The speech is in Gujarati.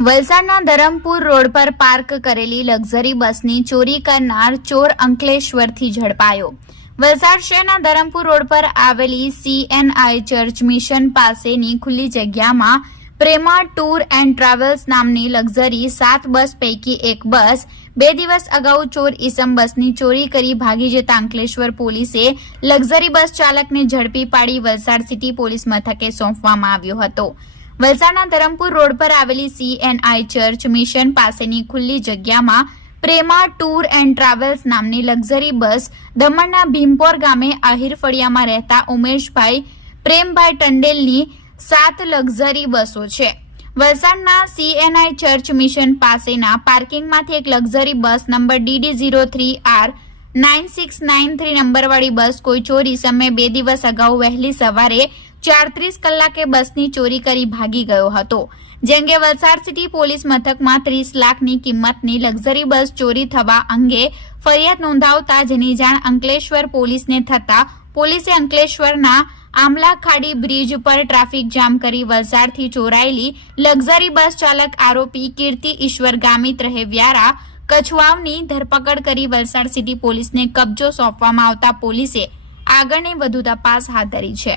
વલસાડના ધરમપુર રોડ પર પાર્ક કરેલી લક્ઝરી બસની ચોરી કરનાર ચોર અંકલેશ્વરથી ઝડપાયો. વલસાડ શહેરના ધરમપુર રોડ પર આવેલી સીએનઆઈ ચર્ચ મિશન પાસેની ખુલ્લી જગ્યામાં પ્રેમા ટૂર એન્ડ ટ્રાવેલ્સ નામની લક્ઝરી સાત બસ પૈકી એક બસ બે દિવસ અગાઉ ચોર ઈસમ બસની ચોરી કરી ભાગી જતા અંકલેશ્વર પોલીસે લક્ઝરી બસ ચાલકને ઝડપી પાડી વલસાડ સિટી પોલીસ મથકે સોંપવામાં આવ્યો હતો. વલસાડના ધરમપુર રોડ પર આવેલી સીએનઆઈ ચર્ચ મિશન પાસેની ખુલ્લી જગ્યામાં પ્રેમા ટૂર એન્ડ ટ્રાવેલ્સ નામની લક્ઝરી બસ દમણના ભીમપોર ગામે આહિર ફળિયામાં રહેતા ઉમેશભાઈ પ્રેમભાઈ ટંડેલની સાત લક્ઝરી બસો છે. વલસાડના સીએનઆઈ ચર્ચ મિશન પાસેના પાર્કિંગમાંથી એક luxury bus number DD zero three R nine six nine three નંબરવાળી bus કોઈ ચોરી સમયે બે દિવસ અગાઉ વહેલી સવારે ચારત્રીસ કલાકે બસની ચોરી કરી ભાગી ગયો હતો. જે અંગે વલસાડ સિટી પોલીસ મથકમાં ત્રીસ લાખની કિંમતની લક્ઝરી બસ ચોરી થવા અંગે ફરિયાદ નોંધાવતા જેની જાણ અંકલેશ્વર પોલીસને થતા પોલીસે અંકલેશ્વરના આમલા ખાડી બ્રિજ પર ટ્રાફિક જામ કરી વલસાડથી ચોરાયેલી લક્ઝરી બસ ચાલક આરોપી કીર્તિ ઈશ્વર ગામિત રહે વ્યારા કછવાવની ધરપકડ કરી વલસાડ સિટી પોલીસને કબજો સોંપવામાં આવતા પોલીસે આગળની વધુ તપાસ હાથ ધરી છે.